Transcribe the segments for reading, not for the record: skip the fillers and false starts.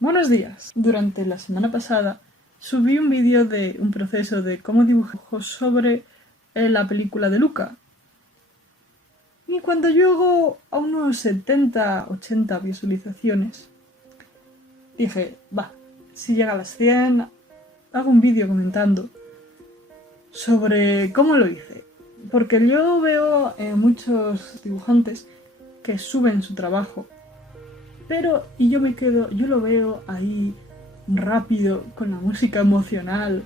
Buenos días. Durante la semana pasada subí un vídeo de un proceso de cómo dibujo sobre la película de Luca. Y cuando llego a unos 70-80 visualizaciones, dije, si llega a las 100, hago un vídeo comentando sobre cómo lo hice. Porque yo veo muchos dibujantes que suben su trabajo, y yo lo veo ahí rápido, con la música emocional,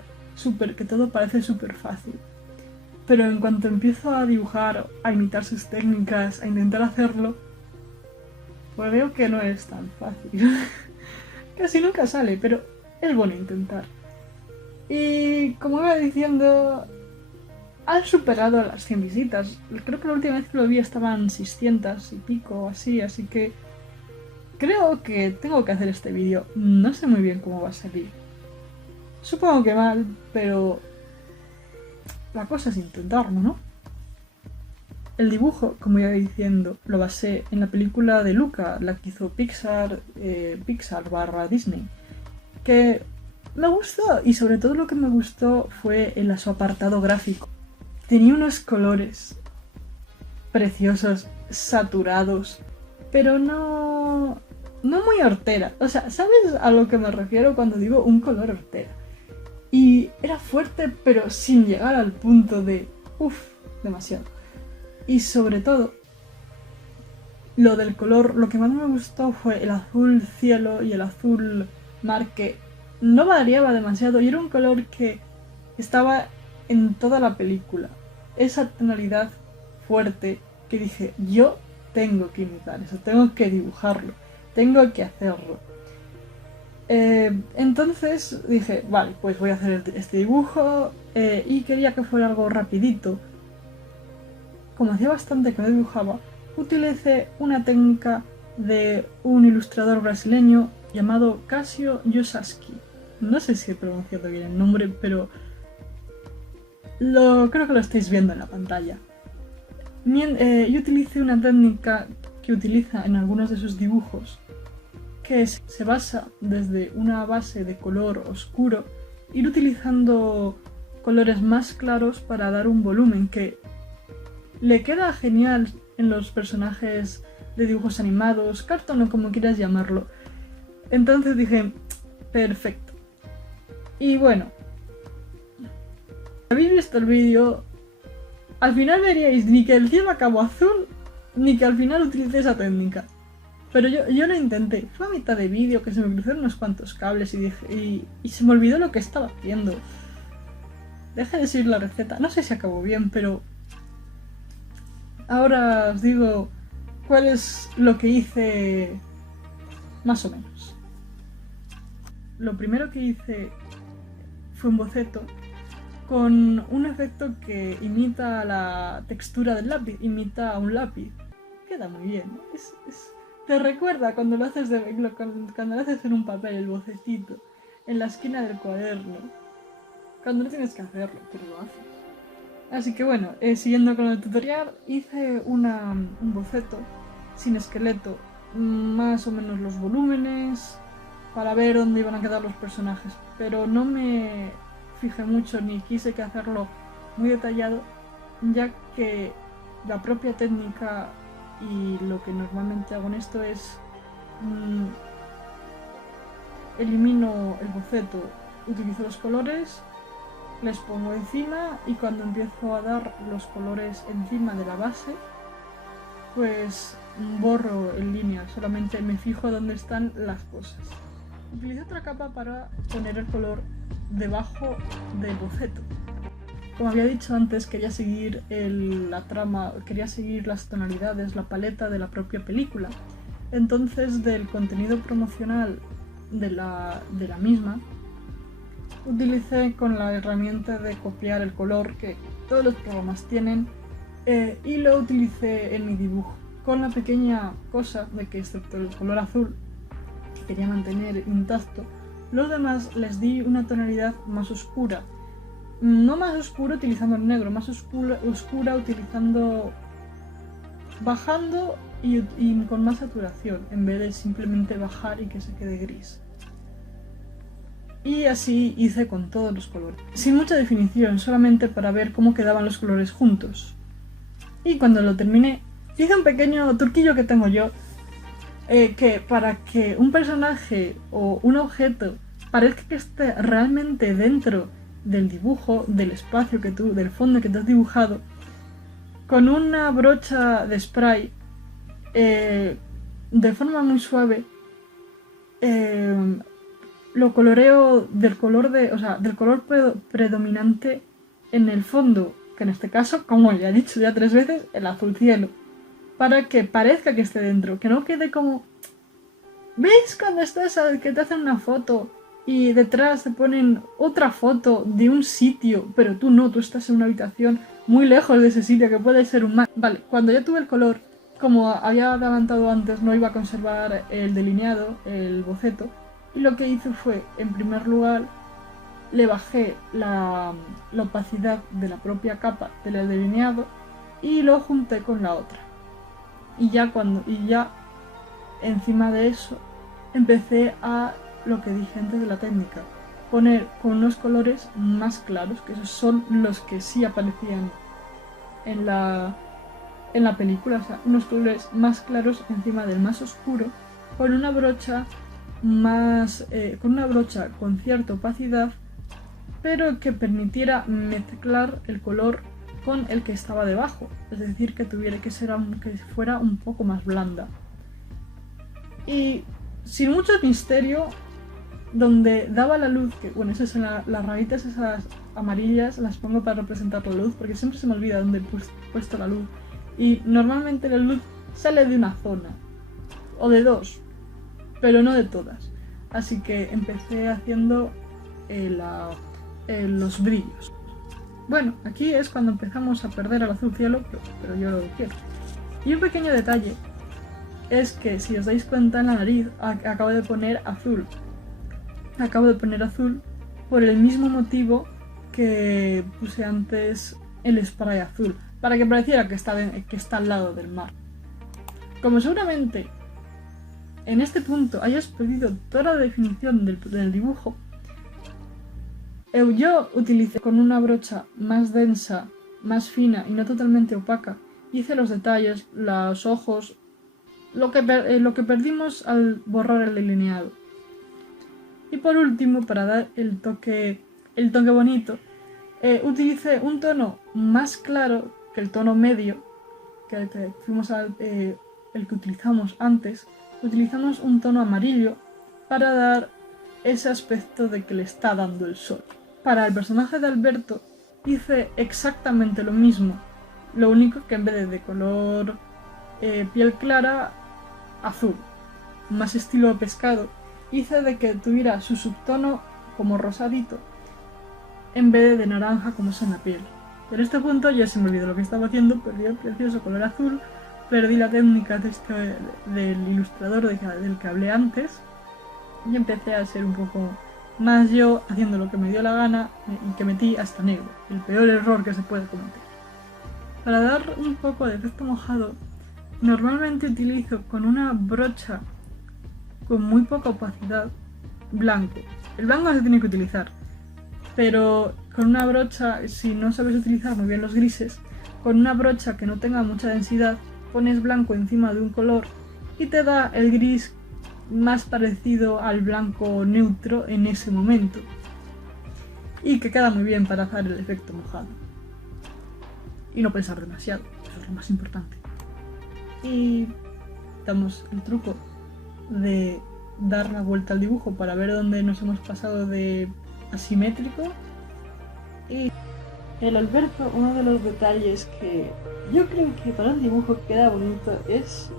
que todo parece súper fácil. Pero en cuanto empiezo a dibujar, a imitar sus técnicas, a intentar hacerlo, pues veo que no es tan fácil. Casi nunca sale, pero es bueno intentar. Y como iba diciendo, han superado las 100 visitas. Creo que la última vez que lo vi estaban 600 y pico, así que creo que tengo que hacer este vídeo. No sé muy bien cómo va a salir. Supongo que mal, pero la cosa es intentarlo, ¿no? El dibujo, como iba diciendo, lo basé en la película de Luca, la que hizo Pixar Disney, que me gustó, y sobre todo lo que me gustó fue su apartado gráfico. Tenía unos colores preciosos, saturados, pero no muy hortera. O sea, ¿sabes a lo que me refiero cuando digo un color hortera? Y era fuerte, pero sin llegar al punto de demasiado. Y sobre todo, lo del color, lo que más me gustó fue el azul cielo y el azul mar, que no variaba demasiado y era un color que estaba en toda la película. Esa tonalidad fuerte que dije, yo tengo que imitar eso, tengo que dibujarlo, tengo que hacerlo. Entonces dije, vale, pues voy a hacer este dibujo, y quería que fuera algo rapidito. Como hacía bastante que no dibujaba, utilicé una técnica de un ilustrador brasileño llamado Casio Yosaski. No sé si he pronunciado bien el nombre, pero creo que lo estáis viendo en la pantalla. Yo utilicé una técnica que utiliza en algunos de sus dibujos, que se basa desde una base de color oscuro, ir utilizando colores más claros para dar un volumen que le queda genial en los personajes de dibujos animados, cartoon o como quieras llamarlo. Entonces dije, perfecto. Y bueno, si habéis visto el vídeo, al final veríais ni que el cielo acabó azul, ni que al final utilicé esa técnica. Pero yo lo intenté. Fue a mitad de vídeo que se me cruzaron unos cuantos cables y se me olvidó lo que estaba haciendo. Dejé de seguir la receta. No sé si acabó bien, pero ahora os digo cuál es lo que hice más o menos. Lo primero que hice fue un boceto con un efecto que imita la textura del lápiz, imita a un lápiz. Queda muy bien. Te recuerda cuando lo haces cuando lo haces en un papel, el bocetito, en la esquina del cuaderno. Cuando no tienes que hacerlo, pero lo haces. Así que bueno, siguiendo con el tutorial, hice un boceto sin esqueleto, más o menos los volúmenes, para ver dónde iban a quedar los personajes. Pero no me fijé mucho ni quise que hacerlo muy detallado, ya que la propia técnica y lo que normalmente hago en esto es elimino el boceto, utilizo los colores, les pongo encima y cuando empiezo a dar los colores encima de la base, pues borro en línea, solamente me fijo dónde están las cosas. Utilicé otra capa para poner el color debajo del boceto. Como había dicho antes, quería seguir la trama, quería seguir las tonalidades, la paleta de la propia película. Entonces, del contenido promocional de la misma, utilicé con la herramienta de copiar el color que todos los programas tienen, y lo utilicé en mi dibujo, con la pequeña cosa de que excepto el color azul, que quería mantener intacto, los demás les di una tonalidad más oscura. No más oscura utilizando el negro, más oscura utilizando bajando y con más saturación, en vez de simplemente bajar y que se quede gris. Y así hice con todos los colores, sin mucha definición, solamente para ver cómo quedaban los colores juntos. Y cuando lo terminé, hice un pequeño truquillo que tengo yo, que para que un personaje o un objeto parezca que esté realmente dentro del dibujo, del espacio del fondo que tú has dibujado, con una brocha de spray, de forma muy suave, lo coloreo del color predominante en el fondo, que en este caso, como ya he dicho ya 3 veces, el azul cielo, para que parezca que esté dentro, que no quede como... ¿Veis cuando estás que te hacen una foto y detrás te ponen otra foto de un sitio, pero tú estás en una habitación muy lejos de ese sitio que puede ser un mar? Vale, cuando ya tuve el color, como había adelantado antes, no iba a conservar el delineado, el boceto, y lo que hice fue, en primer lugar, le bajé la opacidad de la propia capa del delineado y lo junté con la otra. Y ya encima de eso empecé a lo que dije antes de la técnica, poner con unos colores más claros, que esos son los que sí aparecían en la película, o sea, unos colores más claros encima del más oscuro, con una brocha con cierta opacidad, pero que permitiera mezclar el color con el que estaba debajo, es decir, que fuera un poco más blanda. Y sin mucho misterio, donde daba la luz, que bueno, esas son las rayitas esas amarillas, las pongo para representar la luz, porque siempre se me olvida dónde he puesto la luz. Y normalmente la luz sale de una zona, o de 2, pero no de todas. Así que empecé haciendo los brillos. Bueno, aquí es cuando empezamos a perder el azul cielo, pero yo lo quiero. Y un pequeño detalle es que, si os dais cuenta, en la nariz acabo de poner azul. Acabo de poner azul por el mismo motivo que puse antes el spray azul, para que pareciera que está al lado del mar. Como seguramente en este punto hayas perdido toda la definición del dibujo, yo utilicé con una brocha más densa, más fina y no totalmente opaca, hice los detalles, los ojos, lo que perdimos al borrar el delineado. Y por último, para dar el toque bonito, utilicé un tono más claro que el tono medio, que el que utilizamos antes. Utilizamos un tono amarillo para dar ese aspecto de que le está dando el sol. Para el personaje de Alberto hice exactamente lo mismo, lo único que en vez de color piel clara, azul, más estilo pescado, hice de que tuviera su subtono como rosadito en vez de naranja como es en la piel. En este punto ya se me olvidó lo que estaba haciendo, perdí el precioso color azul, perdí la técnica del ilustrador del que hablé antes y empecé a ser un poco más yo, haciendo lo que me dio la gana y que metí hasta negro, el peor error que se puede cometer. Para dar un poco de efecto mojado, normalmente utilizo con una brocha con muy poca opacidad blanco. El blanco no se tiene que utilizar, pero con una brocha, si no sabes utilizar muy bien los grises, con una brocha que no tenga mucha densidad, pones blanco encima de un color y te da el gris más parecido al blanco neutro en ese momento, y que queda muy bien para hacer el efecto mojado y no pensar demasiado, eso es lo más importante. Y damos el truco de dar la vuelta al dibujo para ver dónde nos hemos pasado de asimétrico. Y el Alberto, uno de los detalles que yo creo que para un dibujo queda bonito es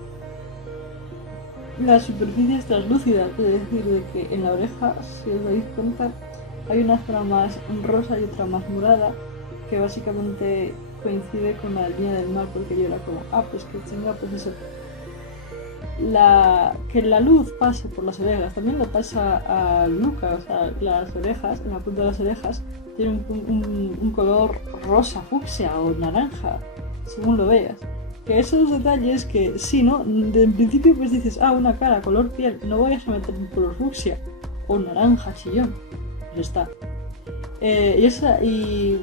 las superficies translúcidas, es decir, de que en la oreja, si os dais cuenta, hay una zona más rosa y otra más morada, que básicamente coincide con la línea del mar, porque yo era como, pues que tenga pues eso. Que la luz pase por las orejas, también le pasa a Luca, o sea, las orejas, en la punta de las orejas, tienen un color rosa, fucsia o naranja, según lo veas. Que esos detalles que, sí, ¿no? En principio pues dices, una cara, color piel, no vayas a meter un color fucsia o naranja chillón. pues está. Y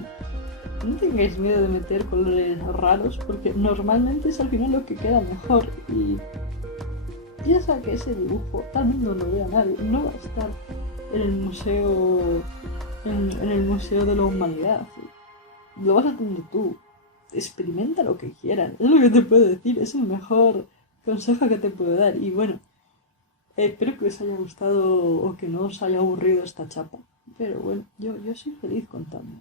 no tengáis miedo de meter colores raros, porque normalmente es al final lo que queda mejor. Y piensa que ese dibujo tal vez no lo vea nadie, no va a estar en el museo, en el Museo de la Humanidad. Lo vas a tener tú. Experimenta lo que quieras. Es lo que te puedo decir. Es el mejor consejo que te puedo dar. Y bueno, espero que os haya gustado o que no os haya aburrido esta chapa. Pero bueno, yo soy feliz contando.